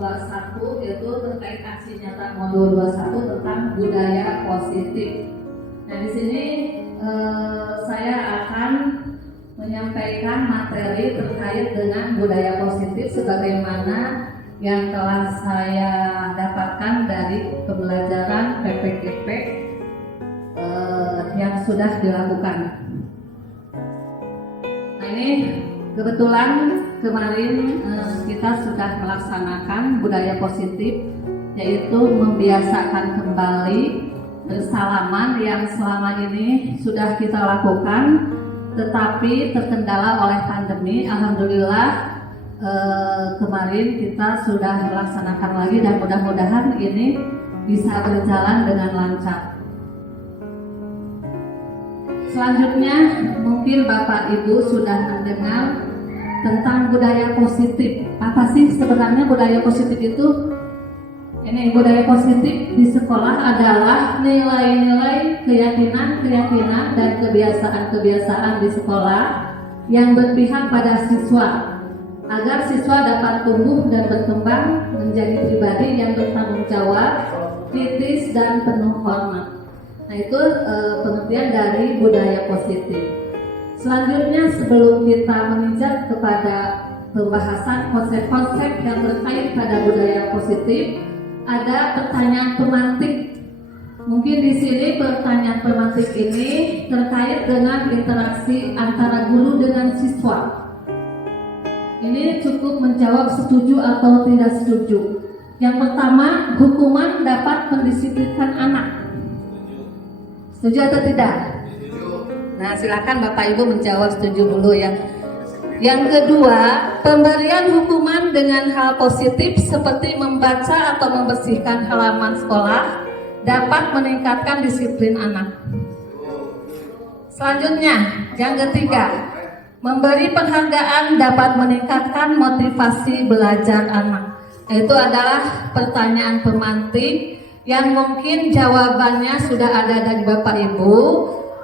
21 yaitu terkait aksi nyata modul 21 tentang budaya positif. Nah, di sini saya akan menyampaikan materi terkait dengan budaya positif sebagaimana yang telah saya dapatkan dari pembelajaran PPKP yang sudah dilakukan. Nah, ini kebetulan kemarin kita sudah melaksanakan budaya positif, yaitu membiasakan kembali bersalaman yang selama ini sudah kita lakukan, tetapi terkendala oleh pandemi. Alhamdulillah kemarin kita sudah melaksanakan lagi dan mudah-mudahan ini bisa berjalan dengan lancar. Selanjutnya mungkin Bapak Ibu sudah mendengar tentang budaya positif. Apa sih sebenarnya budaya positif itu? Ini budaya positif di sekolah adalah nilai-nilai, keyakinan dan kebiasaan-kebiasaan di sekolah yang berpihak pada siswa agar siswa dapat tumbuh dan berkembang menjadi pribadi yang bertanggung jawab, kritis dan penuh hormat. Nah, itu pengertian dari budaya positif. Selanjutnya, sebelum kita menginjak kepada pembahasan konsep-konsep yang terkait pada budaya positif, ada pertanyaan pemantik. Mungkin di sini pertanyaan pemantik ini terkait dengan interaksi antara guru dengan siswa. Ini cukup menjawab setuju atau tidak setuju. Yang pertama, hukuman dapat mendisiplinkan anak. Setuju atau tidak? Nah, silakan Bapak Ibu menjawab setuju dulu ya. Yang kedua, pemberian hukuman dengan hal positif seperti membaca atau membersihkan halaman sekolah dapat meningkatkan disiplin anak. Selanjutnya, yang ketiga, memberi penghargaan dapat meningkatkan motivasi belajar anak. Itu adalah pertanyaan pemantik yang mungkin jawabannya sudah ada dari Bapak Ibu,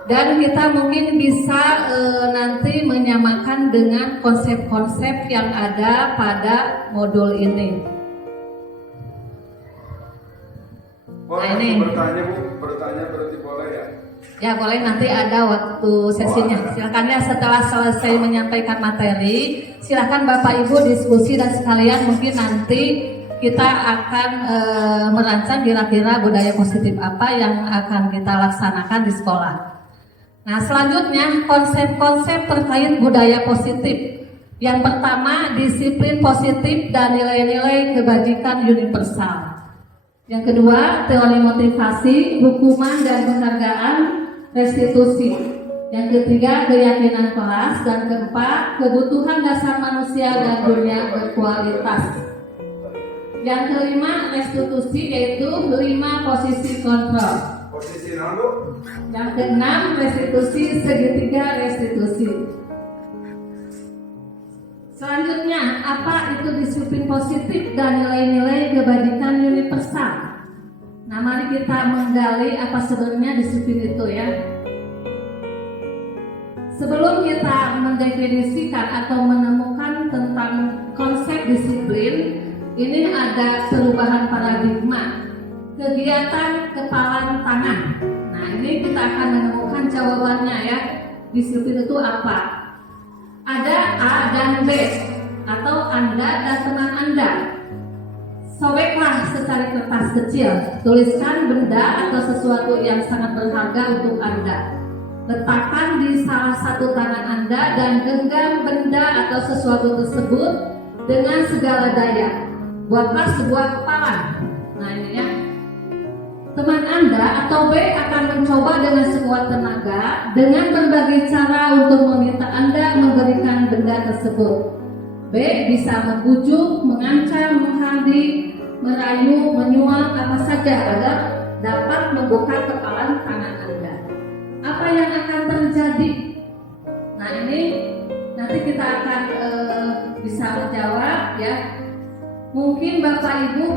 dan kita mungkin bisa nanti menyamakan dengan konsep-konsep yang ada pada modul ini. Boleh ini bertanya Bu, bertanya berarti boleh ya? Ya boleh, nanti ada waktu sesinya. Silakan ya, setelah selesai menyampaikan materi, silakan Bapak Ibu diskusi dan sekalian mungkin nanti kita akan merancang kira-kira budaya positif apa yang akan kita laksanakan di sekolah. Nah, selanjutnya konsep-konsep terkait budaya positif. Yang pertama, disiplin positif dan nilai-nilai kebajikan universal. Yang kedua, teori motivasi, hukuman dan penghargaan, restitusi. Yang ketiga, keyakinan kelas. Dan keempat, kebutuhan dasar manusia dan dunia berkualitas. Yang kelima, restitusi, yaitu 5 posisi kontrol. Posisi Bu? Yang keenam, restitusi, segitiga restitusi. Selanjutnya, apa itu disiplin positif dan nilai-nilai kebajikan universal? Nah, mari kita menggali apa sebenarnya disiplin itu ya. Sebelum kita mendefinisikan atau menemukan tentang konsep disiplin, ini ada perubahan paradigma, kegiatan kepalan tangan. Nah, ini kita akan menemukan jawabannya ya. Disiplin itu apa? Ada A dan B, atau Anda dan teman Anda. Sobeklah secari kertas kecil, tuliskan benda atau sesuatu yang sangat berharga untuk Anda. Letakkan di salah satu tangan Anda dan genggam benda atau sesuatu tersebut dengan segala daya. Buatlah sebuah kepalan. Nah, ini ya. Teman Anda atau B akan mencoba dengan sekuat tenaga dengan berbagai cara untuk meminta Anda memberikan benda tersebut. B bisa membujuk, mengancam, menghardik, merayu, menyuap, apa saja agar dapat membuka kepalan tangan Anda. Apa yang akan terjadi? Nah, ini nanti kita akan bisa menjawab ya. Mungkin Bapak Ibu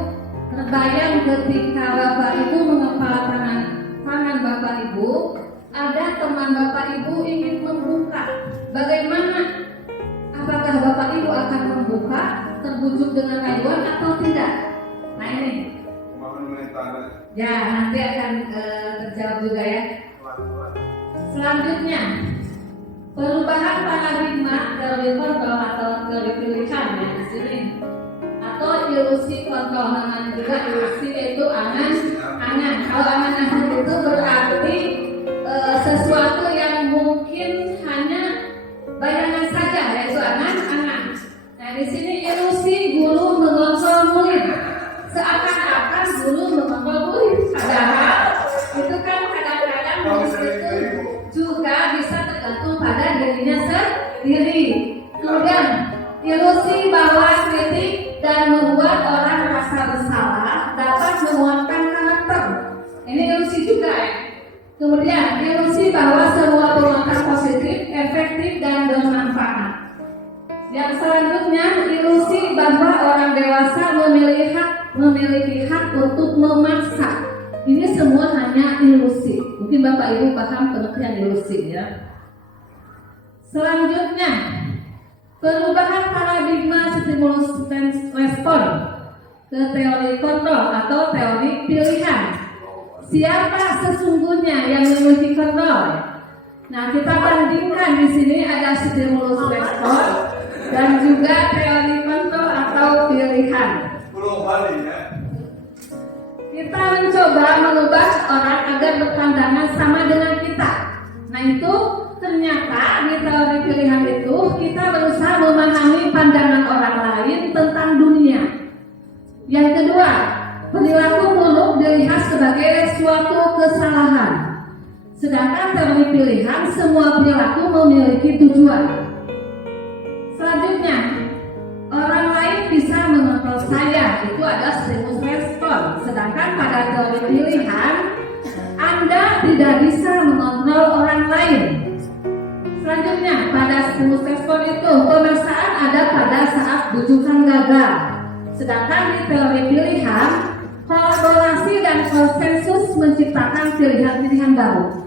terbayang ketika Bapak Ibu mengepala tangan Bapak Ibu, ada teman Bapak Ibu ingin membuka. Bagaimana? Apakah Bapak Ibu akan membuka? terbujuk dengan rayuan atau tidak? Nah ini. Ya, nanti akan terjawab juga ya. Selanjutnya, perubahan paradigma teori kontrol atau teori pilihan ya di sini, atau ilusi kontrol, namanya juga ilusi, yaitu angan. Kalau angan itu berarti sesuatu yang mungkin hanya bayangan saja, yaitu angan. Nah di sini ilusi guru mengontrol murid, seakan-akan guru mengontrol murid, padahal itu kan kadang-kadang murid itu juga bisa tergantung pada dirinya sendiri. Kemudian ilusi bahwa kritik dan membuat orang merasa bersalah dapat menguatkan karakter. Ini ilusi juga ya. Kemudian ilusi bahwa semua penguatan positif, efektif dan bermanfaat. Yang selanjutnya ilusi bahwa orang dewasa memiliki hak untuk memaksa. Ini semua hanya ilusi. Mungkin Bapak Ibu paham pengertian ilusi ya. Selanjutnya, perubahan paradigma stimulus respon ke teori kontrol atau teori pilihan. Siapa sesungguhnya yang memiliki kontrol? Nah, kita bandingkan di sini ada stimulus respon dan juga teori kontrol atau pilihan. Kita mencoba mengubah orang agar berpandangan sama dengan kita. Nah itu ternyata di teori pilihan itu kita berusaha memahami pandangan orang lain tentang dunia. Yang kedua, perilaku buruk dilihat sebagai suatu kesalahan. Sedangkan teori pilihan semua perilaku memiliki tujuan. Selanjutnya, orang lain bisa mengontrol saya, itu ada stimulus respon. Sedangkan pada teori pilihan, Anda tidak bisa mengontrol orang lain. Selanjutnya, pada stimulus respon itu pemaksaan ada pada saat bujukan gagal. Sedangkan di teori pilihan, kolaborasi dan konsensus menciptakan pilihan-pilihan baru.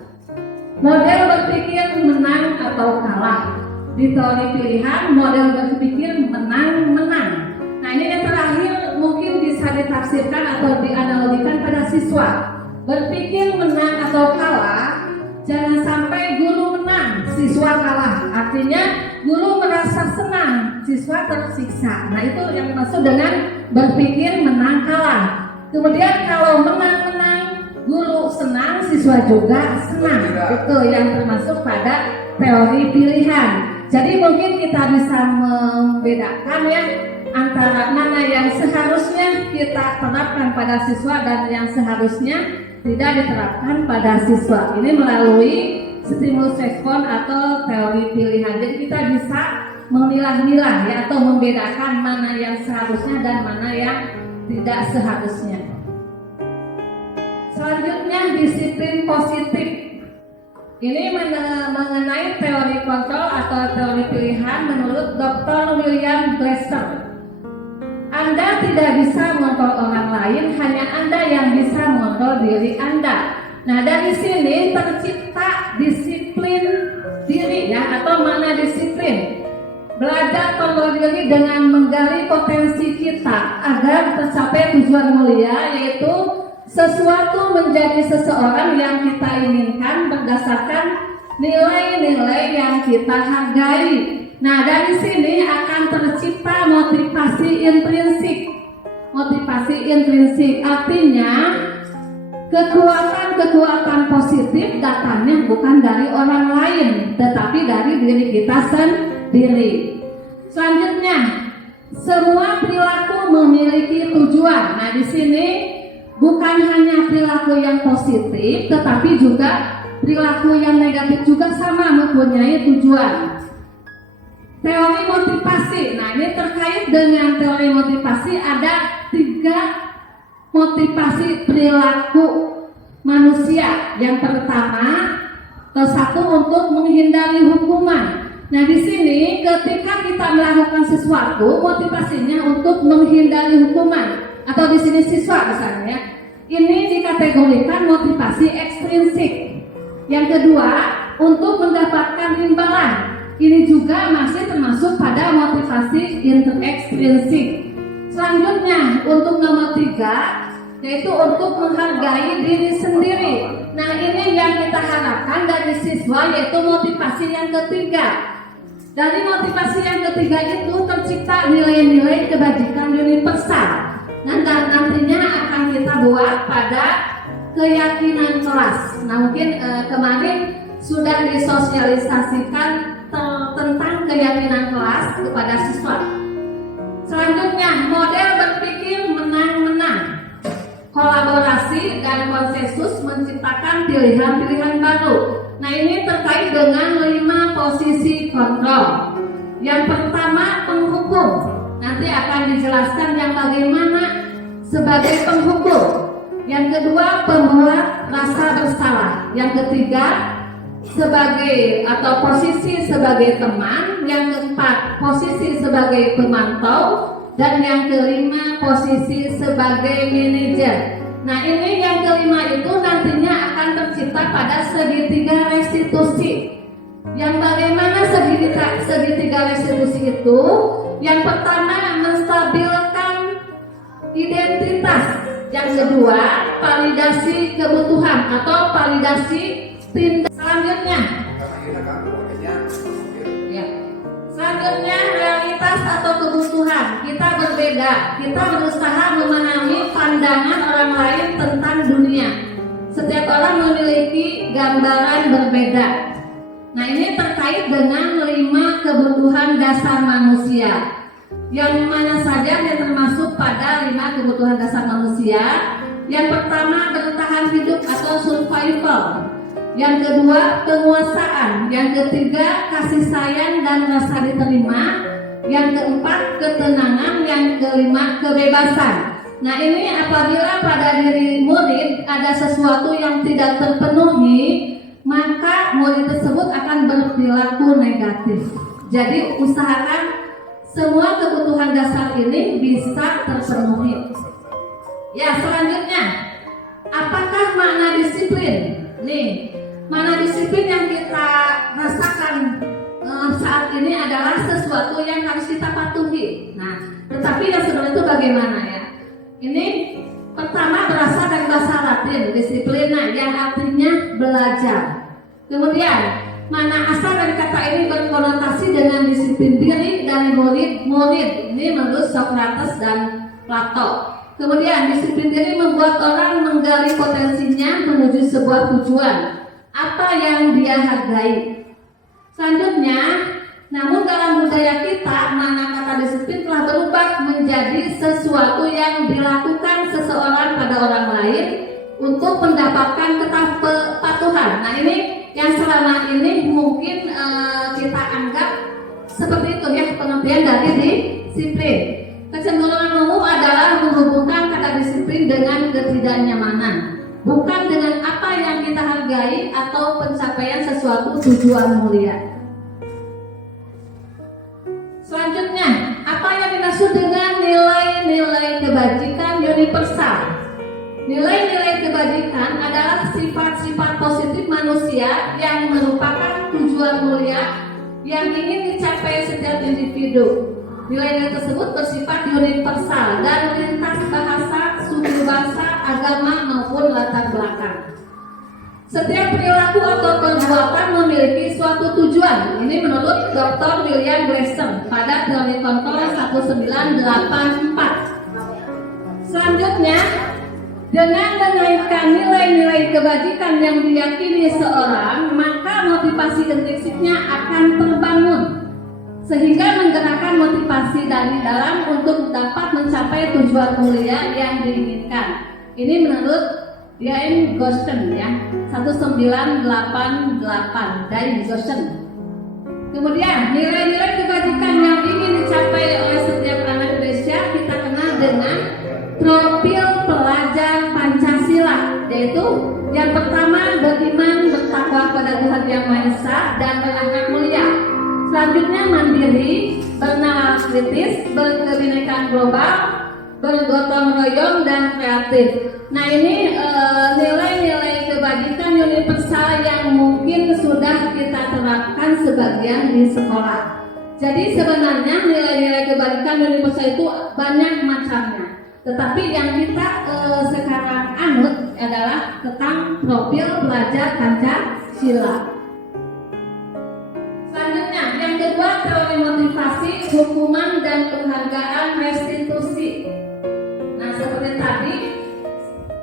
Model berpikir menang atau kalah. Di teori pilihan, model berpikir menang-menang. Nah ini yang terakhir mungkin bisa ditafsirkan atau dianalogikan pada siswa. Berpikir menang atau kalah, jangan sampai guru menang, siswa kalah. Artinya guru merasa senang, siswa tersiksa. Nah itu yang dimaksud dengan berpikir menang kalah. Kemudian kalau menang-menang, guru senang, siswa juga senang. Itu yang termasuk pada teori pilihan. Jadi mungkin kita bisa membedakan ya antara mana yang seharusnya kita terapkan pada siswa dan yang seharusnya tidak diterapkan pada siswa. Ini melalui stimulus respon atau teori pilihan. Jadi kita bisa memilah-milah ya atau membedakan mana yang seharusnya dan mana yang tidak seharusnya. Selanjutnya disiplin positif. Ini mengenai teori kontrol atau teori pilihan menurut Dr. William Glasser. Anda tidak bisa mengontrol orang lain, hanya Anda yang bisa mengontrol diri Anda. Nah dari sini tercipta disiplin diri ya atau mana disiplin. Belajar kontrol diri dengan menggali potensi kita agar tercapai tujuan mulia, yaitu sesuatu menjadi seseorang yang kita inginkan berdasarkan nilai-nilai yang kita hargai. Nah dari sini akan tercipta motivasi intrinsik. Motivasi intrinsik artinya kekuatan positif datangnya bukan dari orang lain, tetapi dari diri kita sendiri. Selanjutnya, semua perilaku memiliki tujuan. Nah di sini bukan hanya perilaku yang positif, tetapi juga perilaku yang negatif juga sama mempunyai tujuan. Teori motivasi, nah ini terkait dengan teori motivasi ada 3 motivasi perilaku manusia. Yang pertama, satu untuk menghindari hukuman. Nah di sini ketika kita melakukan sesuatu, motivasinya untuk menghindari hukuman. Atau di sini siswa misalnya, ini dikategorikan motivasi ekstrinsik. Yang kedua, untuk mendapatkan imbalan. ini juga masih termasuk pada motivasi intrinsik. Selanjutnya untuk nomor 3, yaitu untuk menghargai diri sendiri. Nah, ini yang kita harapkan dari siswa, yaitu motivasi yang ketiga. Dari motivasi yang ketiga itu tercipta nilai-nilai kebajikan universal. Nah, dan nantinya akan kita buat pada keyakinan kelas. Nah, mungkin kemarin sudah disosialisasikan tentang keyakinan kelas kepada siswa. Selanjutnya, model berpikir menang-menang. Kolaborasi dan konsensus menciptakan pilihan-pilihan baru. Nah, ini terkait dengan 5 posisi kontrol. Yang pertama, penghukum. Nanti akan dijelaskan yang bagaimana sebagai penghukum. Yang kedua, pembuat rasa bersalah. Yang ketiga, sebagai atau posisi sebagai teman. Yang keempat, posisi sebagai pemantau. Dan yang kelima, posisi sebagai manajer. Nah, ini yang kelima itu nantinya akan tercipta pada segitiga restitusi. Yang bagaimana segitiga restitusi itu? Yang pertama, menstabilkan identitas. Yang kedua, validasi kebutuhan atau validasi tindak. Selanjutnya, selanjutnya realitas atau kebutuhan. Kita berbeda. Kita berusaha memahami pandangan orang lain tentang dunia. Setiap orang memiliki gambaran berbeda. Nah, ini terkait dengan 5 kebutuhan dasar manusia. Yang mana saja yang termasuk pada 5 kebutuhan dasar manusia. Yang pertama, bertahan hidup atau survival. Yang kedua, penguasaan. Yang ketiga, kasih sayang dan rasa diterima. Yang keempat, ketenangan. Yang kelima, kebebasan. Nah, ini apabila pada diri murid ada sesuatu yang tidak terpenuhi, maka murid tersebut akan berperilaku negatif. Jadi usahakan semua kebutuhan dasar ini bisa terpenuhi. Ya, selanjutnya, apakah makna disiplin? Nih, makna disiplin yang kita rasakan saat ini adalah sesuatu yang harus kita patuhi. Nah, tetapi yang sebenarnya itu bagaimana ya? Ini pertama berasal dari bahasa Latin, disiplina, yang artinya belajar. Kemudian, mana asal dari kata ini berkonotasi dengan disiplin diri dari murid-murid. Ini menurut Socrates dan Plato. Kemudian, disiplin diri membuat orang menggali potensinya menuju sebuah tujuan. Apa yang dia hargai. Selanjutnya, namun dalam budaya kita, makna kata disiplin telah berubah menjadi sesuatu yang dilakukan seseorang pada orang lain untuk mendapatkan kepatuhan. Nah, ini yang selama ini mungkin kita anggap seperti itu ya pengertian dari disiplin. Kecenderungan umum adalah menghubungkan kata disiplin dengan ketidaknyamanan, bukan dengan apa yang kita hargai atau pencapaian sesuatu tujuan mulia. Selanjutnya, apa yang dimaksud dengan nilai-nilai kebajikan universal? Nilai-nilai kebajikan adalah sifat-sifat positif manusia yang merupakan tujuan mulia yang ingin dicapai setiap individu. Nilai-nilai tersebut bersifat universal dan lintas bahasa, suku bangsa, agama maupun latar belakang. Setiap perilaku atau perbuatan memiliki suatu tujuan. Ini menurut Dr. William Glasser pada teori kontrol 1984. Selanjutnya, dengan menaikkan nilai-nilai kebajikan yang diyakini seorang, maka motivasi intrinsiknya akan terbangun, sehingga menggerakkan motivasi dari dalam untuk dapat mencapai tujuan mulia yang diinginkan. Ini menurut Diane Goshen ya, 1988 dari Goshen. Kemudian nilai-nilai kebajikan yang ingin dicapai oleh setiap anak Indonesia kita kenal dengan profil pelajar Pancasila, yaitu yang pertama beriman, bertakwa kepada Tuhan Yang Maha Esa dan berakhlak mulia. Selanjutnya mandiri, bernalar kritis, berkebinekaan global, bergotong royong dan kreatif. Nah, ini nilai-nilai kebajikan pendidikan universal yang mungkin sudah kita terapkan sebagian di sekolah. Jadi sebenarnya nilai-nilai kebaikan universal itu banyak macamnya. Tetapi yang kita sekarang anut adalah tentang profil pelajar Pancasila. Selanjutnya, yang kedua teori motivasi, hukuman dan penghargaan restitusi. Nah, seperti tadi,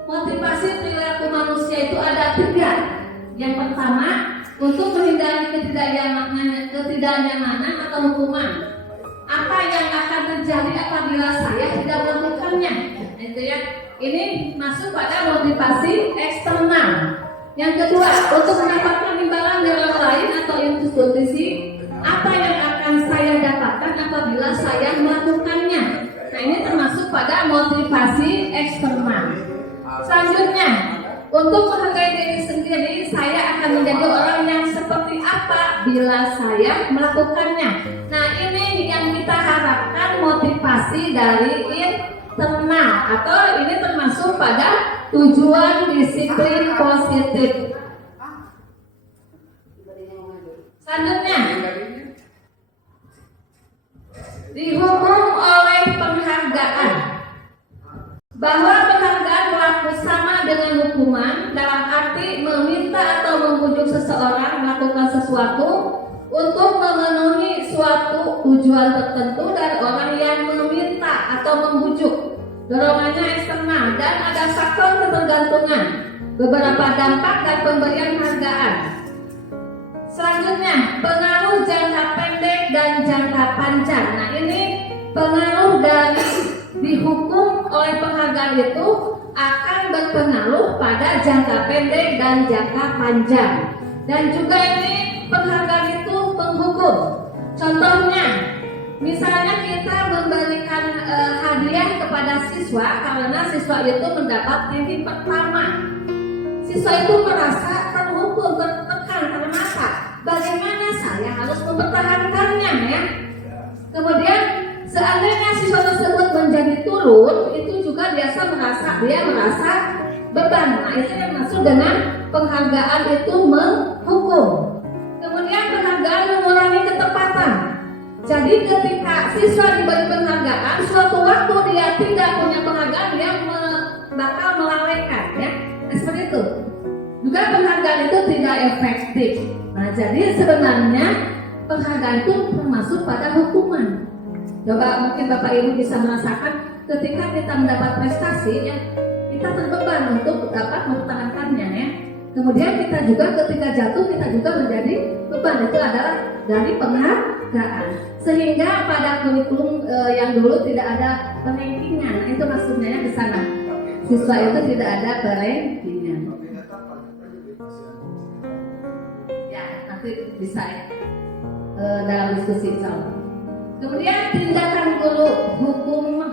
motivasi perilaku manusia itu ada 3. Yang pertama, untuk menghindari ketidaknyamanan atau hukuman. Apa yang akan terjadi apabila saya tidak melakukannya? Itu ya. Ini masuk pada motivasi eksternal. Yang kedua, untuk mendapatkan imbalan dari orang lain atau institusi, apa yang akan saya dapatkan apabila saya melakukannya? Nah, ini termasuk pada motivasi eksternal. Selanjutnya, untuk menghargai diri sendiri, saya akan menjadi orang yang seperti apa bila saya melakukannya. Nah, ini yang kita harapkan motivasi dari internal, atau ini termasuk pada tujuan disiplin positif. Selanjutnya, dihukum oleh penghargaan. Bahwa penghargaan berlaku sama dengan hukuman dalam arti meminta atau membujuk seseorang melakukan sesuatu untuk memenuhi suatu tujuan tertentu dari orang yang meminta atau membujuk. Dorongannya eksternal dan ada faktor ketergantungan, beberapa dampak dan pemberian penghargaan. Selanjutnya, pengaruh jangka pendek dan jangka panjang. Nah, ini pengaruh dari dihukum oleh penghargaan itu akan berpengaruh pada jangka pendek dan jangka panjang. Dan juga ini penghargaan itu menghukum. Contohnya, misalnya kita memberikan hadiah kepada siswa karena siswa itu mendapat ranking pertama. Siswa itu merasa terhukum, tertekan karena apa? Bagaimana saya harus mempertahankannya ya? Kemudian seandainya siswa tersebut menjadi turun, itu juga dia merasa beban. Nah, itu yang masuk dengan penghargaan itu menghukum. Kemudian penghargaan mengurangi ketepatan. Jadi ketika siswa diberi penghargaan, suatu waktu dia tidak punya penghargaan, dia bakal melalaikan ya. Seperti itu. Juga penghargaan itu tidak efektif. Nah, jadi sebenarnya penghargaan itu termasuk pada hukuman. Coba mungkin Bapak Ibu bisa merasakan ketika kita mendapat prestasi ya, kita terbeban untuk dapat mempertahankannya ya. Kemudian kita juga ketika jatuh kita juga menjadi beban, itu adalah dari penghargaan. Sehingga pada kurikulum yang dulu tidak ada rankingan. Nah, itu maksudnya di sana. Siswa itu tidak ada rankingan. Ya, nanti bisa dalam diskusi insyaallah. Kemudian tindakan guru,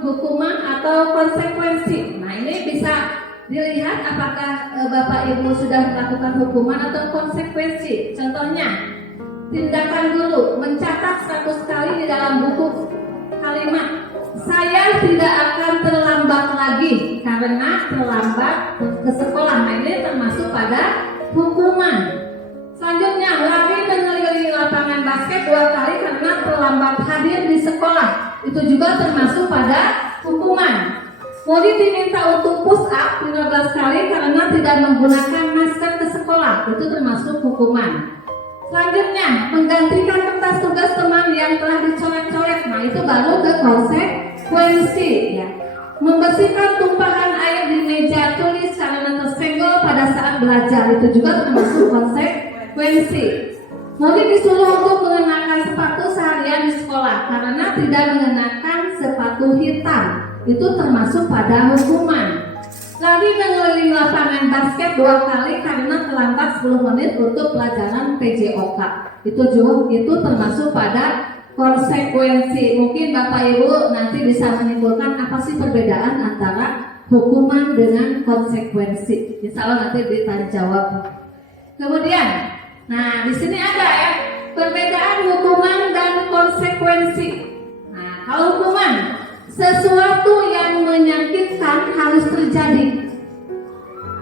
hukuman atau konsekuensi. Nah, ini bisa dilihat apakah Bapak Ibu sudah melakukan hukuman atau konsekuensi. Contohnya, tindakan guru mencatat 100 kali di dalam buku kalimat, saya tidak akan terlambat lagi karena terlambat ke sekolah. Nah, ini termasuk pada hukuman. Selanjutnya, lari mengelilingi lapangan basket 2 kali karena terlambat hadir di sekolah. Itu juga termasuk pada hukuman. Murid diminta untuk push up 15 kali karena tidak menggunakan masker ke sekolah. Itu termasuk hukuman. Selanjutnya, menggantikan kertas tugas teman yang telah dicoret-coret. Nah, itu baru ke konsekuensi ya. Membersihkan tumpahan air di meja tulis karena tersenggol pada saat belajar. Itu juga termasuk konsekuensi. Murid disuruh untuk mengenakan sepatu seharian di sekolah karena tidak mengenakan sepatu hitam. Itu termasuk pada hukuman. Lari mengelilingi lapangan basket 2 kali karena terlambat 10 menit untuk pelajaran PJOK. Itu termasuk pada konsekuensi. Mungkin Bapak Ibu nanti bisa menyimpulkan apa sih perbedaan antara hukuman dengan konsekuensi. Insya Allah nanti ditanya jawab. Kemudian, nah di sini ada ya perbedaan hukuman dan konsekuensi. Nah, kalau hukuman, sesuatu yang menyakitkan harus terjadi.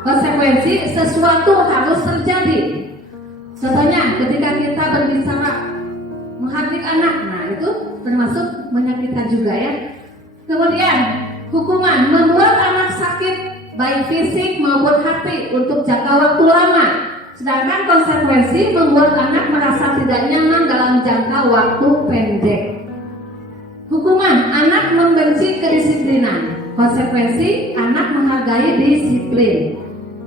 Konsekuensi konsekuensi sesuatu harus terjadi. Contohnya ketika kita berbicara menghardik anak, nah itu termasuk menyakitkan juga ya. Kemudian hukuman membuat anak sakit baik fisik maupun hati untuk jangka waktu lama. Sedangkan konsekuensi membuat anak merasa tidak nyaman dalam jangka waktu pendek. Hukuman anak membenci kedisiplinan. Konsekuensi anak menghargai disiplin.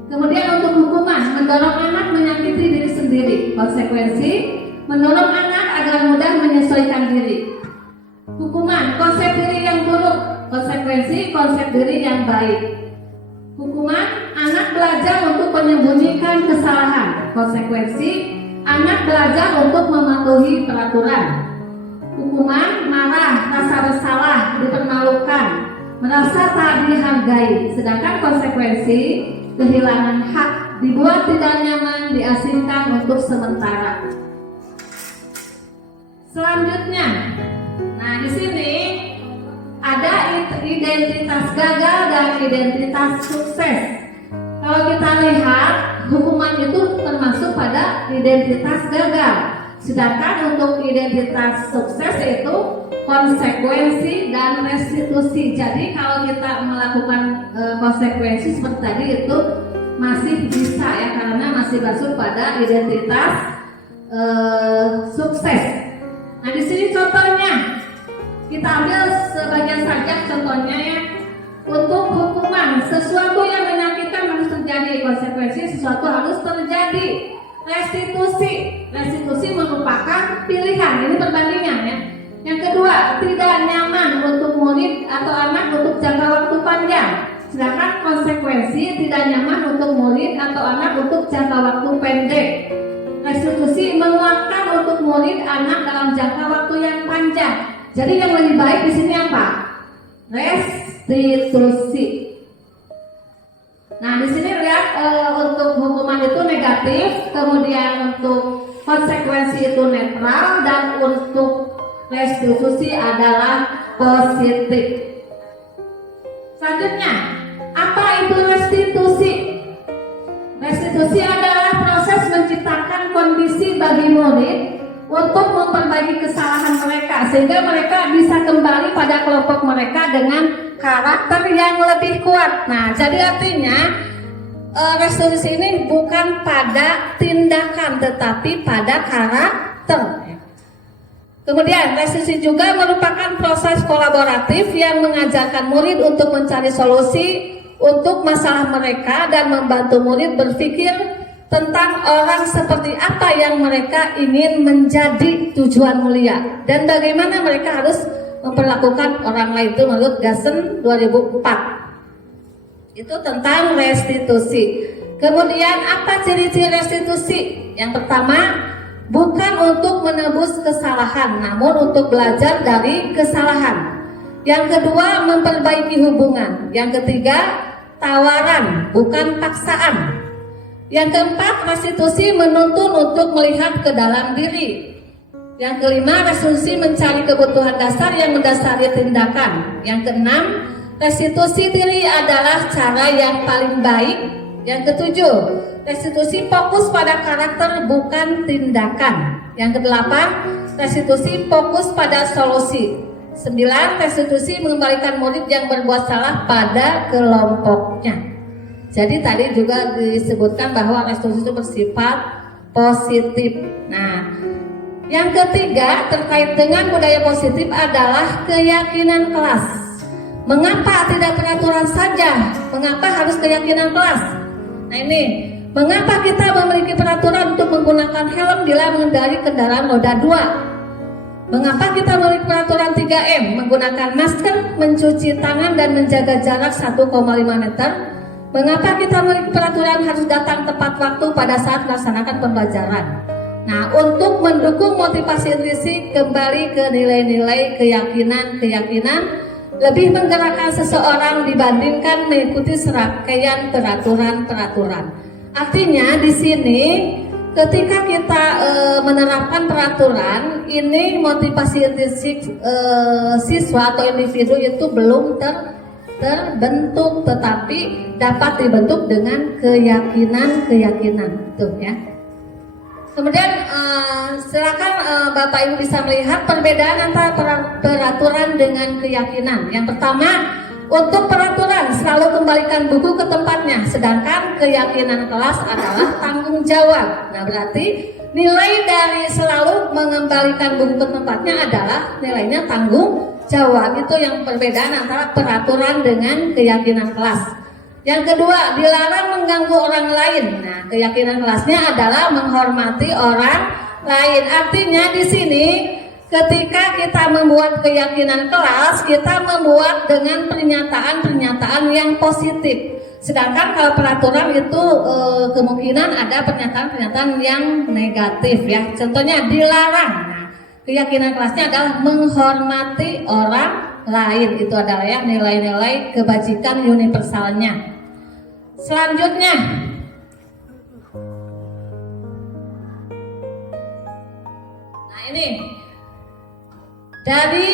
Kemudian untuk hukuman mendorong anak menyakiti diri sendiri. Konsekuensi mendorong anak agar mudah menyesuaikan diri. Hukuman konsep diri yang buruk. Konsekuensi konsep diri yang baik. Hukuman anak belajar untuk menyembunyikan kesalahan. Konsekuensi anak belajar untuk mematuhi peraturan. Hukuman marah, rasa bersalah, dipermalukan, merasa tak dihargai. Sedangkan konsekuensi kehilangan hak, dibuat tidak nyaman, diasingkan untuk sementara. Selanjutnya, nah di sini ada identitas gagal dan identitas sukses. Kalau kita lihat, hukuman itu termasuk pada identitas gagal. Sedangkan untuk identitas sukses itu konsekuensi dan restitusi. Jadi kalau kita melakukan konsekuensi seperti tadi itu masih bisa ya, karena masih masuk pada identitas sukses. Nah di sini contohnya kita ambil sebagian saja contohnya ya. Untuk hukuman, sesuatu yang menyakitkan harus terjadi. Konsekuensi sesuatu harus terjadi. Restitusi merupakan pilihan. Ini perbandingan ya. Yang kedua, tidak nyaman untuk murid atau anak untuk jangka waktu panjang. Sedangkan konsekuensi tidak nyaman untuk murid atau anak untuk jangka waktu pendek. Restitusi menguatkan untuk murid anak dalam jangka waktu yang panjang. Jadi yang lebih baik di sini apa? Restitusi. Nah di sini lihat untuk hukuman itu negatif, kemudian untuk konsekuensi itu netral, dan untuk restitusi adalah positif. Selanjutnya, apa itu restitusi? Restitusi adalah proses menciptakan kondisi bagi murid untuk memperbaiki kesalahan mereka sehingga mereka bisa kembali pada kelompok mereka dengan karakter yang lebih kuat. Nah, jadi artinya restitusi ini bukan pada tindakan tetapi pada karakter. Kemudian restitusi juga merupakan proses kolaboratif yang mengajarkan murid untuk mencari solusi untuk masalah mereka dan membantu murid berpikir tentang orang seperti apa yang mereka ingin menjadi tujuan mulia dan bagaimana mereka harus memperlakukan orang lain. Itu menurut Gassen 2004. Itu tentang restitusi. Kemudian apa ciri-ciri restitusi? Yang pertama, bukan untuk menebus kesalahan, namun untuk belajar dari kesalahan. Yang kedua, memperbaiki hubungan. Yang ketiga, tawaran, bukan paksaan. Yang keempat, restitusi menuntun untuk melihat ke dalam diri. Yang kelima, restitusi mencari kebutuhan dasar yang mendasari tindakan. Yang keenam, restitusi diri adalah cara yang paling baik. Yang ketujuh, restitusi fokus pada karakter bukan tindakan. Yang kedelapan, restitusi fokus pada solusi. 9, restitusi mengembalikan murid yang berbuat salah pada kelompoknya. Jadi tadi juga disebutkan bahwa restitusi itu bersifat positif. Nah, yang ketiga terkait dengan budaya positif adalah keyakinan kelas. Mengapa tidak peraturan saja? Mengapa harus keyakinan kelas? Nah ini, mengapa kita memiliki peraturan untuk menggunakan helm bila mengendarai kendaraan roda 2? Mengapa kita memiliki peraturan 3M? Menggunakan masker, mencuci tangan, dan menjaga jarak 1,5 meter. Mengapa kita memiliki peraturan harus datang tepat waktu pada saat melaksanakan pembelajaran? Nah, untuk mendukung motivasi intrinsik kembali ke nilai-nilai keyakinan, lebih menggerakkan seseorang dibandingkan mengikuti serangkaian peraturan-peraturan. Artinya di sini ketika kita menerapkan peraturan ini, motivasi intrinsik siswa atau individu itu belum terbentuk, tetapi dapat dibentuk dengan keyakinan tuh ya. Kemudian silakan Bapak Ibu bisa melihat perbedaan antara peraturan dengan keyakinan. Yang pertama, untuk peraturan selalu kembalikan buku ke tempatnya, sedangkan keyakinan kelas adalah tanggung jawab. Nah, berarti nilai dari selalu mengembalikan buku ke tempatnya adalah nilainya tanggung jawab. Itu yang perbedaan antara peraturan dengan keyakinan kelas. Yang kedua, dilarang mengganggu orang lain. Nah, keyakinan kelasnya adalah menghormati orang lain. Artinya di sini ketika kita membuat keyakinan kelas, kita membuat dengan pernyataan-pernyataan yang positif. Sedangkan kalau peraturan itu kemungkinan ada pernyataan-pernyataan yang negatif ya. Contohnya dilarang. Nah, keyakinan kelasnya adalah menghormati orang lain. Itu adalah ya nilai-nilai kebajikan universalnya. Selanjutnya, nah ini dari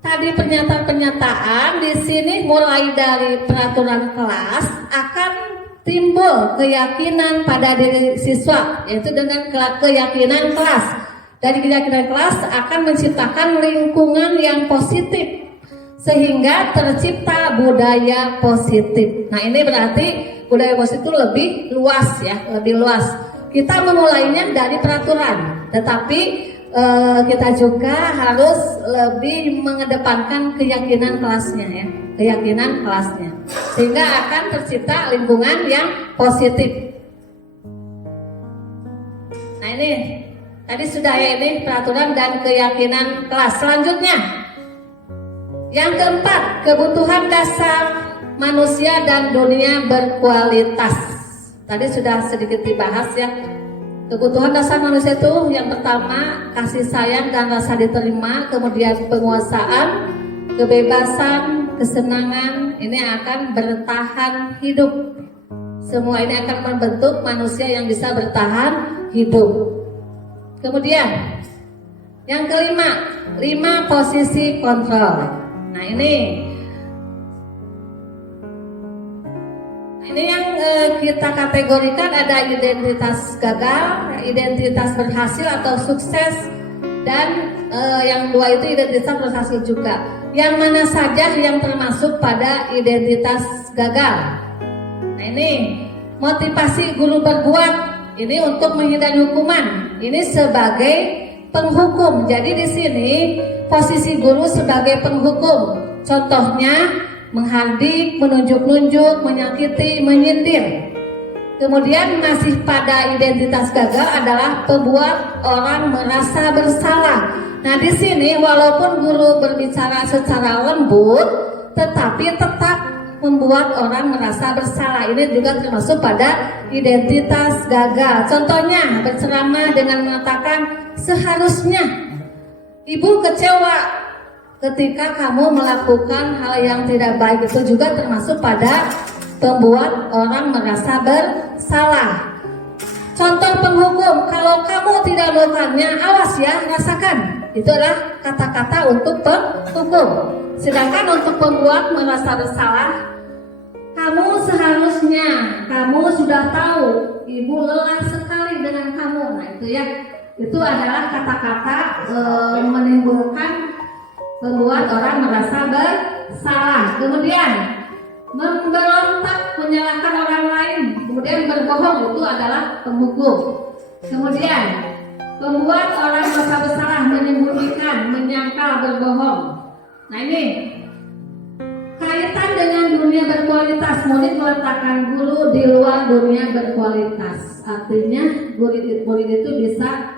tadi pernyataan-pernyataan di sini mulai dari peraturan kelas akan timbul keyakinan pada diri siswa, yaitu dengan keyakinan kelas. Dari keyakinan kelas akan menciptakan lingkungan yang positif sehingga tercipta budaya positif. Nah, ini berarti budaya positif itu lebih luas ya, lebih luas. Kita memulainya dari peraturan, tetapi kita juga harus lebih mengedepankan keyakinan kelasnya ya, keyakinan kelasnya, sehingga akan tercipta lingkungan yang positif. Nah, ini tadi sudah ya, ini peraturan dan keyakinan kelas. Selanjutnya, yang keempat, kebutuhan dasar manusia dan dunia berkualitas. Tadi sudah sedikit dibahas ya. Kebutuhan dasar manusia itu yang pertama kasih sayang dan rasa diterima, kemudian penguasaan, kebebasan, kesenangan. Ini akan bertahan hidup. Semua ini akan membentuk manusia yang bisa bertahan hidup. Kemudian yang kelima, 5 posisi kontrol. Nah, ini yang kita kategorikan ada identitas gagal, identitas berhasil atau sukses, dan yang dua itu identitas berhasil juga. Yang mana saja yang termasuk pada identitas gagal. Nah, ini motivasi guru berbuat, ini untuk menghindari hukuman. Ini sebagai penghukum. Jadi di sini posisi guru sebagai penghukum. Contohnya menghardik, menunjuk-nunjuk, menyakiti, menyindir. Kemudian masih pada identitas gagal adalah pembuat orang merasa bersalah. Nah, di sini walaupun guru berbicara secara lembut, tetapi tetap membuat orang merasa bersalah. Ini juga termasuk pada identitas gagal. Contohnya berceramah dengan mengatakan seharusnya. Ibu kecewa ketika kamu melakukan hal yang tidak baik, itu juga termasuk pada membuat orang merasa bersalah. Contoh penghukum, kalau kamu tidak melakukannya, awas ya, rasakan. Itu adalah kata-kata untuk penghukum. Sedangkan untuk pembuat merasa bersalah, kamu seharusnya, kamu sudah tahu, ibu lelah sekali dengan kamu. Nah, itu ya, itu adalah kata-kata menimbulkan membuat orang merasa bersalah. Kemudian memberontak, menyalahkan orang lain, kemudian berbohong, itu adalah penghukum. Kemudian membuat orang merasa bersalah, menyembunyikan, menyangkal, berbohong. Nah, ini kaitan dengan dunia berkualitas. Murid meletakkan guru di luar dunia berkualitas. Artinya murid itu bisa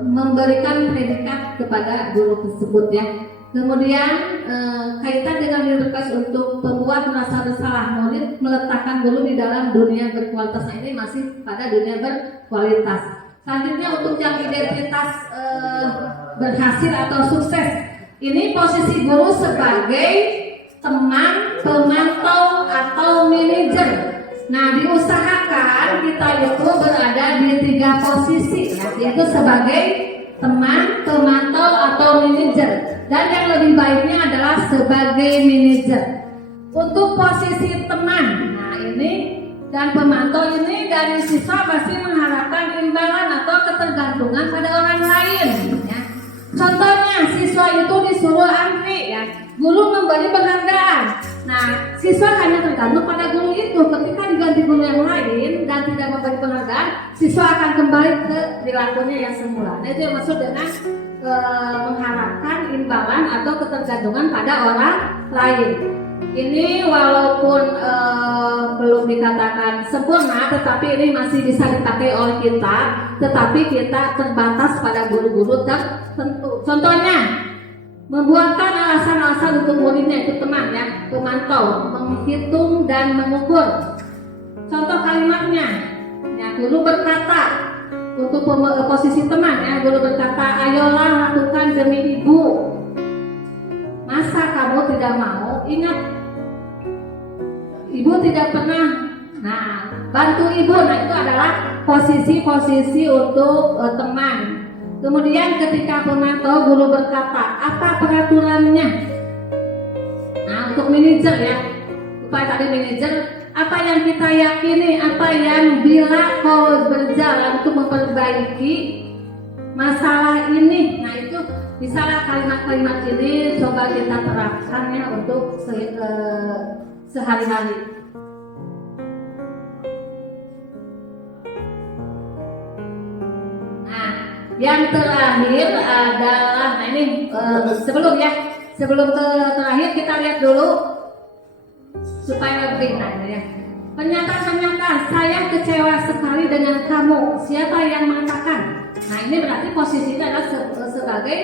memberikan predikat kepada guru tersebut ya. Kemudian kaitan dengan universitas untuk pembuat merasa bersalah. Murid meletakkan guru di dalam dunia berkualitas. Nah, ini masih pada dunia berkualitas. Selanjutnya untuk yang identitas berhasil atau sukses. Ini posisi guru sebagai teman, pemantau atau manajer. Nah, diusahakan kita itu berada di 3 posisi, yaitu sebagai teman, pemantau atau manajer. Dan yang lebih baiknya adalah sebagai manajer. Untuk posisi teman, nah ini dan pemantau ini dari siswa pasti mengharapkan imbalan atau ketergantungan pada orang lain. Ya. Contohnya siswa itu disuruh antri, ya, guru memberi penghargaan. Nah, siswa hanya tergantung pada guru itu. Ketika diganti guru yang lain dan tidak memberi penghargaan, siswa akan kembali ke perilakunya yang semula. Nah, itu yang maksud dengan mengharapkan imbalan atau ketergantungan pada orang lain. Ini walaupun belum dikatakan sempurna, tetapi ini masih bisa dipakai oleh kita. Tetapi kita terbatas pada guru-guru tertentu. Contohnya, membuatkan alasan-alasan untuk muridnya itu teman, ya, pemantau, menghitung dan mengukur. Contoh kalimatnya, ya, guru berkata untuk posisi teman, ya, guru berkata, ayolah lakukan demi ibu. Masa kamu tidak mau? Ingat, ibu tidak pernah. Nah, bantu ibu. Nah, itu adalah posisi-posisi untuk teman. Kemudian ketika pemantau, guru berkata, apa peraturannya? Nah, untuk manajer, ya, supaya tadi manajer, apa yang kita yakini, apa yang bila kau berjalan untuk memperbaiki masalah ini. Nah, itu misalnya kalimat-kalimat ini coba kita terapkan, ya, untuk sehari-hari. Yang terakhir adalah, nah ini sebelum terakhir kita lihat dulu supaya lebih, nah ini ya. Pernyataan, saya kecewa sekali dengan kamu. Siapa yang mengatakan? Nah, ini berarti posisinya adalah sebagai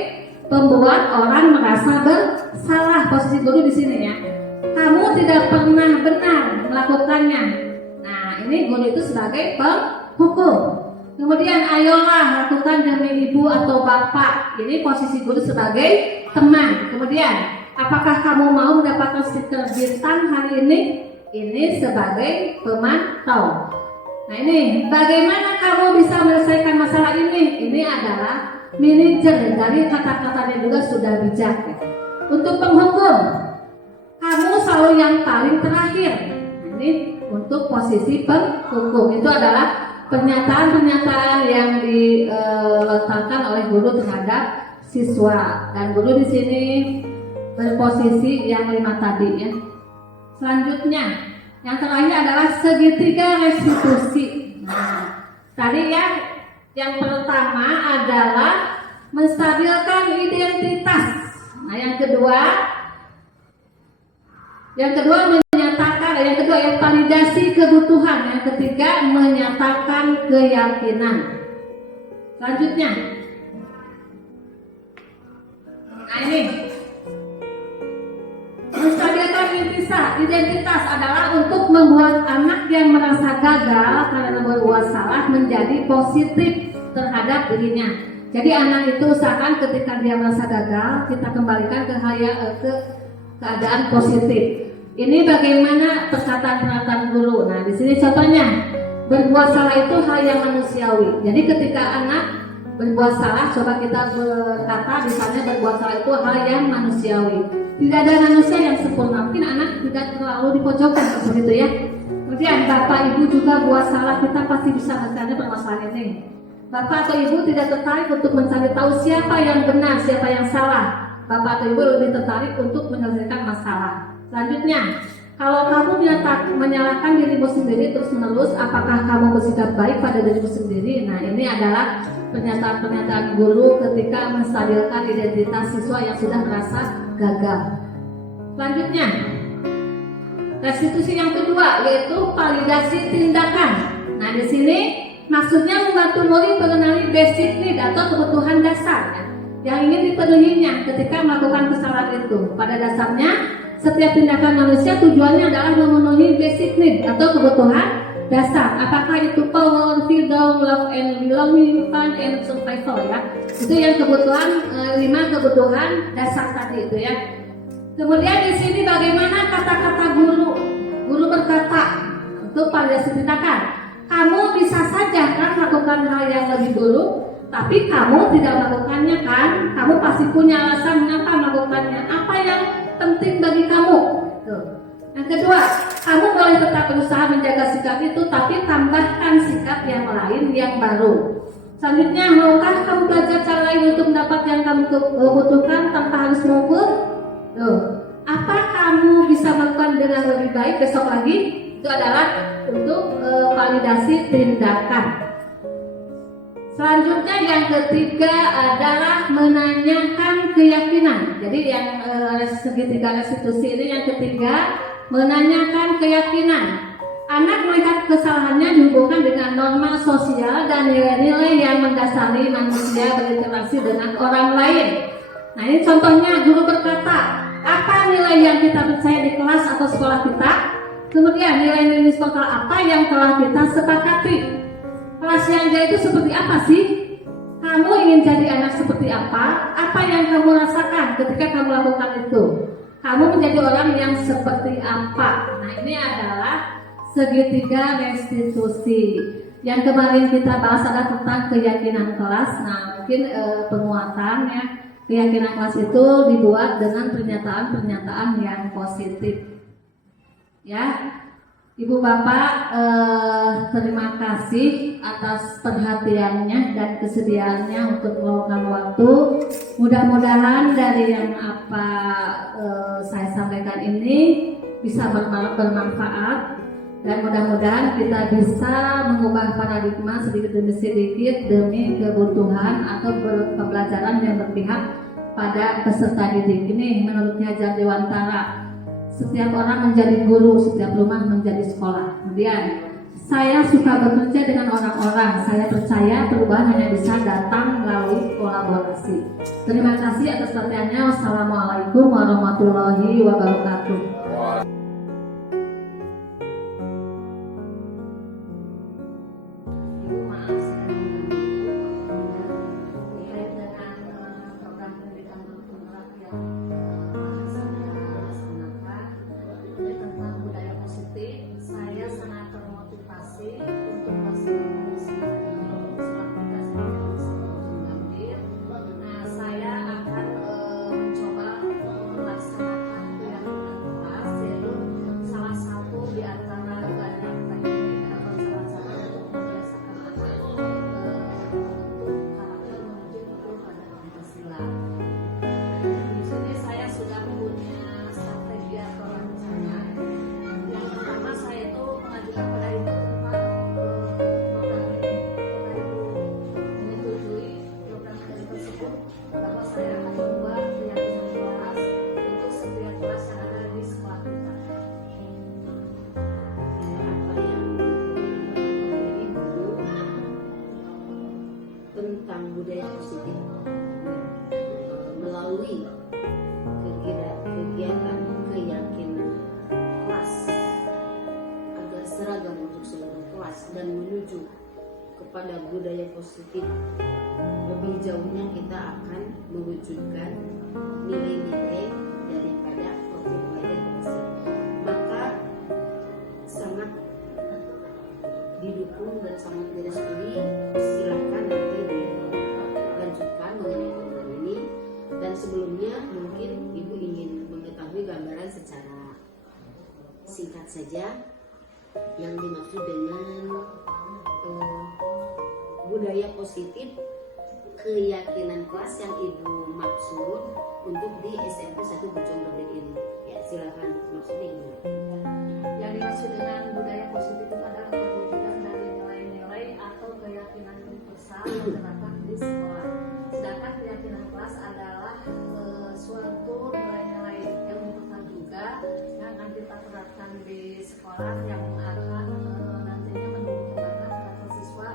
pembuat orang merasa bersalah. Posisi guru di sini, ya. Kamu tidak pernah benar melakukannya. Nah, ini guru itu sebagai penghukum. Kemudian ayolah lakukan demi ibu atau bapak. Ini posisi guru sebagai teman. Kemudian apakah kamu mau mendapatkan stiker bintang hari ini? Ini sebagai pemantau. Nah, ini bagaimana kamu bisa menyelesaikan masalah ini? Ini adalah manajer. Dari kata-katanya juga sudah bijak, ya. Untuk penghukum, kamu selalu yang paling terakhir. Nah, ini untuk posisi penghukum. Itu adalah pernyataan-pernyataan yang dilontarkan oleh guru terhadap siswa, dan guru di sini berposisi yang 5 tadi, ya. Selanjutnya, yang terakhir adalah segitiga restitusi. Nah, tadi yang pertama adalah menstabilkan identitas. Nah, yang kedua menyatakan, yang kedua ya, validasi kebutuhan. Yang ketiga menyatakan keyakinan. Selanjutnya, nah ini menstabilkan identitas adalah untuk membuat anak yang merasa gagal karena berbuat salah menjadi positif terhadap dirinya. Jadi anak itu usahakan ketika dia merasa gagal, kita kembalikan ke keadaan positif. Ini bagaimana perkataan guru. Nah, di sini contohnya, berbuat salah itu hal yang manusiawi. Jadi ketika anak berbuat salah, coba kita berkata misalnya berbuat salah itu hal yang manusiawi. Tidak ada manusia yang sempurna. Mungkin anak tidak terlalu dipojokkan seperti itu, ya. Kemudian bapak ibu juga buat salah, kita pasti bisa mencari permasalahan ini. Bapak atau ibu tidak tertarik untuk mencari tahu siapa yang benar, siapa yang salah. Bapak atau ibu lebih tertarik untuk menyelesaikan masalah. Selanjutnya, kalau kamu menyalahkan dirimu sendiri terus-menerus, apakah kamu bersikap baik pada dirimu sendiri? Nah, ini adalah pernyataan-pernyataan guru ketika menstabilkan identitas siswa yang sudah merasa gagal. Selanjutnya, restitusi yang kedua yaitu validasi tindakan. Nah, di sini maksudnya membantu murid mengenali basic need atau kebutuhan dasar, ya, yang ingin dipenuhinya ketika melakukan kesalahan itu. Pada dasarnya, setiap tindakan manusia tujuannya adalah memenuhi basic need atau kebutuhan dasar. Apakah itu power, freedom, love and belonging, fun and survival, ya. Itu yang kebutuhan 5 kebutuhan dasar tadi itu, ya. Kemudian di sini bagaimana kata-kata guru? Guru berkata untuk validasi tindakan. Kamu bisa saja kan melakukan hal yang lebih buruk, Tapi kamu tidak melakukannya kan? Kamu pasti punya alasan mengapa melakukannya. Apa yang penting bagi kamu? Tuh. Yang kedua, kamu boleh tetap berusaha menjaga sikap itu, tapi tambahkan sikap yang lain yang baru. Selanjutnya, maukah kamu belajar cara lain untuk mendapat yang kamu butuhkan tanpa harus mogok? Tuh. Apa kamu bisa melakukan dengan lebih baik besok lagi? Itu adalah untuk validasi tindakan. Selanjutnya yang ketiga adalah menanyakan keyakinan. Jadi yang segitiga restitusi ini yang ketiga, menanyakan keyakinan. Anak melihat kesalahannya dihubungkan dengan norma sosial dan nilai-nilai yang mendasari manusia berinteraksi dengan orang lain. Nah ini contohnya, guru berkata, apa nilai yang kita percaya di kelas atau sekolah kita? Kemudian nilai-nilai sekolah apa yang telah kita sepakati? Kelas yang dia itu seperti apa sih? Kamu ingin jadi anak seperti apa? Apa yang kamu rasakan ketika kamu lakukan itu? Kamu menjadi orang yang seperti apa? Nah ini adalah segitiga restitusi. Yang kemarin kita bahas adalah tentang keyakinan kelas. Nah mungkin penguatannya, keyakinan kelas itu dibuat dengan pernyataan-pernyataan yang positif. Ya. Ibu Bapak, terima kasih atas perhatiannya dan kesediaannya untuk meluangkan waktu. Mudah-mudahan dari yang apa saya sampaikan ini bisa bermanfaat dan mudah-mudahan kita bisa mengubah paradigma sedikit demi sedikit demi kebutuhan atau pembelajaran yang berpihak pada peserta didik. Ini menurut Ki Hajar Dewantara. Setiap orang menjadi guru, setiap rumah menjadi sekolah. Kemudian, saya suka bekerja dengan orang-orang. Saya percaya perubahan hanya bisa datang melalui kolaborasi. Terima kasih atas perhatiannya. Wassalamualaikum warahmatullahi wabarakatuh. Tentang budaya positif melalui kegiatan keyakinan kelas agar seragam untuk seluruh kelas dan menuju kepada budaya positif. Lebih jauhnya kita akan mewujudkan nilai-nilai daripada COVID tersebut. Maka sangat didukung dan sangat direstui. Silakan nanti dilanjutkan mengenai program ini. Dan sebelumnya mungkin Ibu ingin mengetahui gambaran secara singkat saja yang dimaksud dengan budaya positif keyakinan kelas yang Ibu maksud untuk di SMP 1 Bojonggede ini. Ya, silakan maksudnya Ibu. Yang dimaksud dengan budaya positif itu adalah perwujudan dari nilai-nilai atau keyakinan universal yang terdapat di sekolah. Sedangkan keyakinan kelas adalah suatu nilai-nilai yang universal juga yang akan kita terapkan di sekolah yang akan nantinya mendukung kembangkan para siswa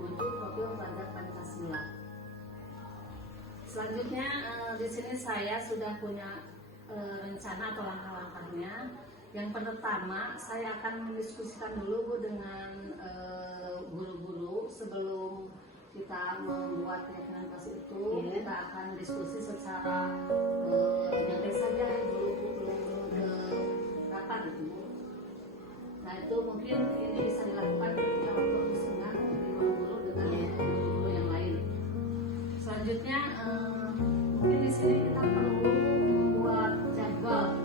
menuju profil pelajar Pancasila. Selanjutnya di sini saya sudah punya rencana atau langkah-langkahnya. Yang pertama, saya akan mendiskusikan dulu Bu dengan guru-guru sebelum kita membuat keyakinan kelas itu. Kita akan diskusi secara nyantai saja dulu rapat gitu Bu. Nah itu mungkin ini bisa dilakukan ketika waktu bersenang di guru dengan guru yang lain. selanjutnya mungkin di sini kita perlu membuat jadwal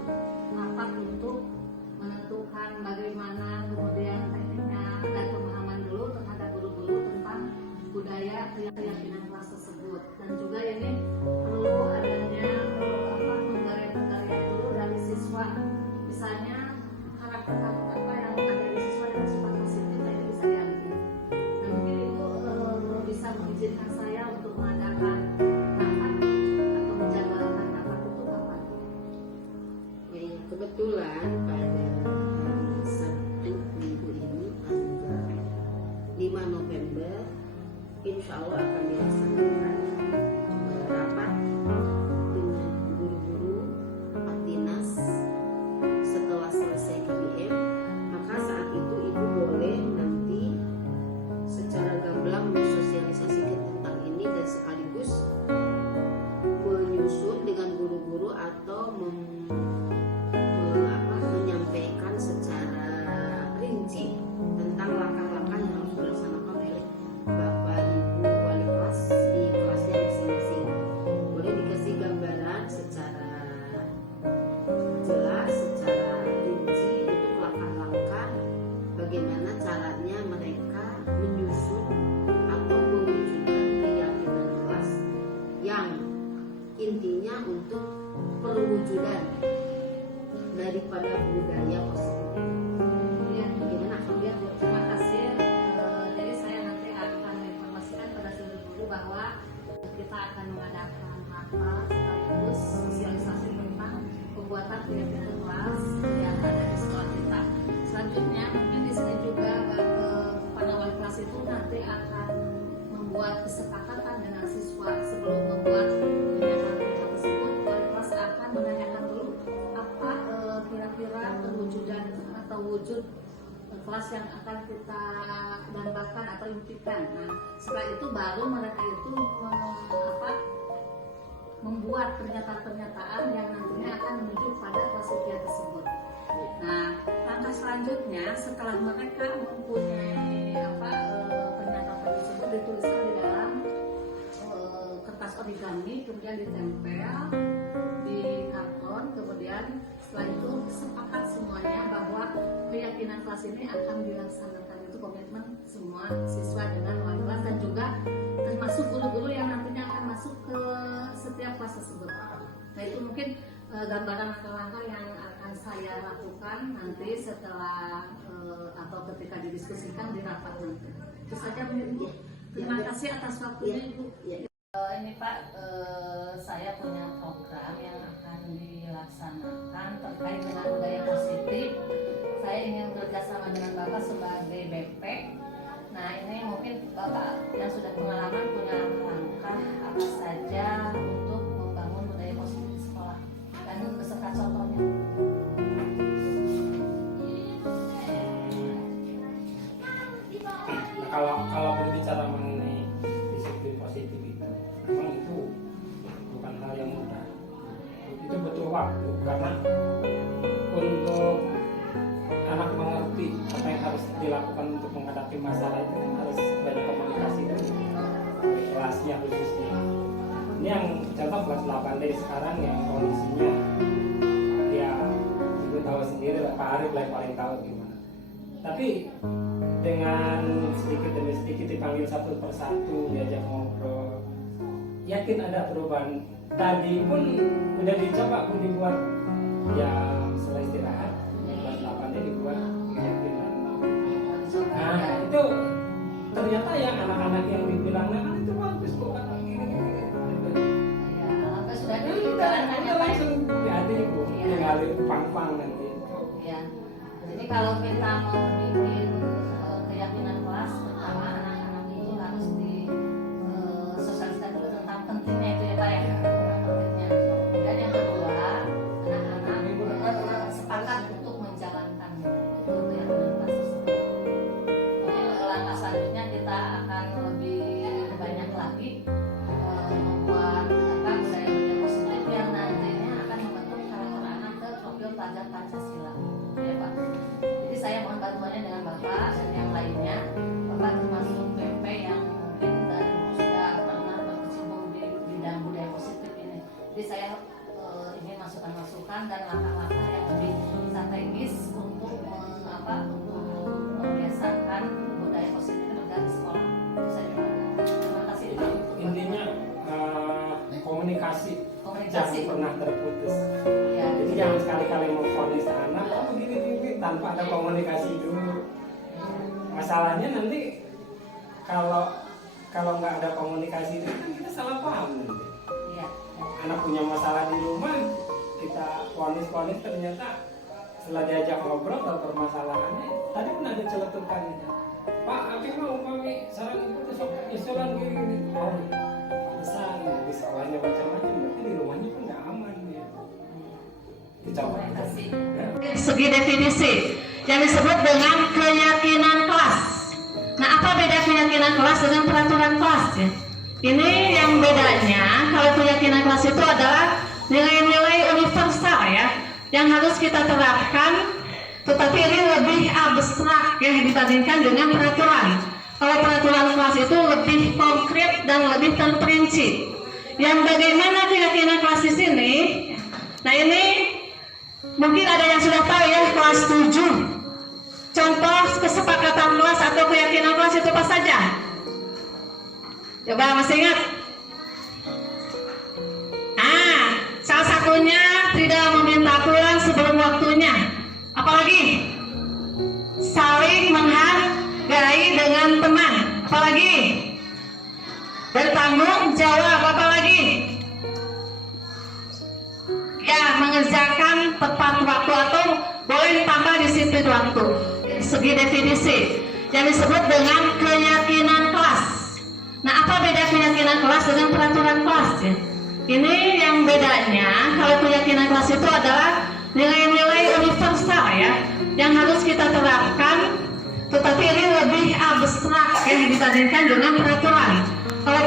rapat untuk menentukan bagaimana kemudian tekniknya dan pemahaman dulu terhadap guru-guru tentang budaya keyakinan kelas tersebut, dan juga ini perlu adanya penggalian dulu dari siswa, misalnya karakter apa yang ada di siswa yang sifat positif itu bisa diambil. Dan mungkin itu bisa mengizinkan saya untuk mengadakan rapat atau menjadwalkan rapat itu kapan? Ya, kebetulan pada Sabtu minggu ini tanggal 5 November insya Allah akan dilaksanakan rapat dengan guru-guru rapat dinas setelah selesai KBM. Maka saat itu ibu boleh nanti secara gamblang mensosialisasikan tentang ini dan sekaligus menyusun dengan guru-guru atau menyampaikan secara rinci tentang langkah-langkah yang harus dilaksanakan oleh Bapak Ibu wali kelas di kelasnya masing-masing. Boleh dikasih gambaran secara jelas, secara rinci untuk langkah-langkah bagaimana caranya mereka menyusun atau mewujudkan keyakinan kelas yang intinya untuk perwujudan daripada budaya positif. Ya, gimana kemudian Bu? Terima kasih. Jadi saya nanti akan menginformasikan pada seluruh guru bahwa kita akan mengadakan rapat sekaligus sosialisasi tentang pembuatan keyakinan kelas yang ada di sekolah kita. Selanjutnya mungkin di sini juga pada wali kelas itu nanti akan membuat kesepakatan dengan siswa sebelum membuat pernyataan tersebut. Wali kelas akan menanyakan dulu apa kira-kira perwujudan atau wujud kelas yang akan kita dambakan atau impikan. Nah, setelah itu baru mereka itu membuat pernyataan-pernyataan yang nantinya akan menuju pada kelas usia tersebut. Nah, langkah selanjutnya setelah mereka mempunyai pernyataan tersebut dituliskan di dalam kertas origami, kemudian ditempel di karton, kemudian setelah itu sepakat semuanya bahwa keyakinan kelas ini akan dilaksanakan. Itu komitmen semua siswa dengan wali kelas dan juga termasuk guru-guru yang nantinya akan masuk ke setiap kelas tersebut. Nah, itu mungkin gambaran langkah-langkah yang akan saya lakukan nanti setelah atau ketika didiskusikan di rapat nanti. Itu saja Bu. Terima kasih atas waktunya Ibu. Ini Pak, saya punya program yang akan dilaksanakan terkait dengan budaya positif. Saya ingin bekerjasama dengan Bapak sebagai BP. Nah, ini mungkin Bapak yang sudah pengalaman punya langkah apa saja untuk membangun budaya positif di sekolah dan beserta contohnya. Kalau berbicara mengenai disiplin positif itu, memang itu bukan hal yang mudah. Itu butuh waktu karena untuk anak mengerti apa yang harus dilakukan untuk menghadapi masalah itu kan harus banyak komunikasi dulu, kelasnya khususnya. Ini yang contoh kelas 8D sekarang yang kondisinya ya ibu tahu sendiri lah, Pak Arif lah paling tahu gimana. Tapi dengan sedikit demi sedikit dipanggil satu persatu, diajak ngobrol, yakin ada perubahan. Tadi pun udah dicoba pun dibuat jam setelah istirahat, kelas 8 dibuat keyakinan. Nah itu ternyata yang anak-anak yang dibilang kan itu bagus kok kan gini. Apa sudah Kita langsung diadu ibu, tinggal pang-pang nanti. Ya. Jadi kalau kita mau bikin keyakinan kelas, pertama anak-anak itu harus disosialisasikan dulu tentang pentingnya itu ya Pak ya. Pentingnya. Dan yang kedua, anak-anak sepakat untuk menjalankan keyakinan kelas tersebut. Jadi langkah selanjutnya kita akan lebih banyak lagi membuat budaya-budaya positif yang nantinya akan membentuk karakter anak ke profil pelajar Pancasila. Ya Pak. Jadi saya mohon bantuannya tanpa ada komunikasi dulu. Masalahnya nanti kalau nggak ada komunikasi itu kan kita salah paham nanti. Iya. Anak punya masalah di rumah, kita ponis ternyata setelah diajak ngobrol tentang permasalahannya, tadi pun ada celetukan. Pak, aku mau kami saran ibu tuh sok isolan gini. Oh, pesan di sekolahnya macam-macam, berarti di rumahnya pun nggak aman ya. Dicoba. Ya. Segi definisi yang disebut dengan keyakinan kelas. Nah, apa beda keyakinan kelas dengan peraturan kelas ya? Ini yang bedanya, kalau keyakinan kelas itu adalah nilai-nilai universal ya, yang harus kita terapkan, tetapi ini lebih abstrak ya dibandingkan dengan peraturan. Kalau peraturan kelas itu lebih konkret dan lebih terperinci. Yang bagaimana keyakinan kelas di sini? Nah, ini mungkin ada yang sudah tahu ya, kelas 7. Contoh kesepakatan kelas atau keyakinan kelas itu apa saja? Coba masih ingat? Salah satunya tidak meminta pulang sebelum waktunya. Apalagi? Saling menghargai dengan teman. Apalagi? Bertanggung jawab. Apalagi? Ya, mengerjakan tepat waktu atau boleh tambah disiplin waktu. Segi definisi yang disebut dengan keyakinan kelas. Nah, apa beda keyakinan kelas dengan peraturan kelas ya? Ini yang bedanya, kalau keyakinan kelas itu adalah nilai-nilai universal ya, yang harus kita terapkan, tetapi ini lebih abstrak ya dibandingkan dengan peraturan. Kalau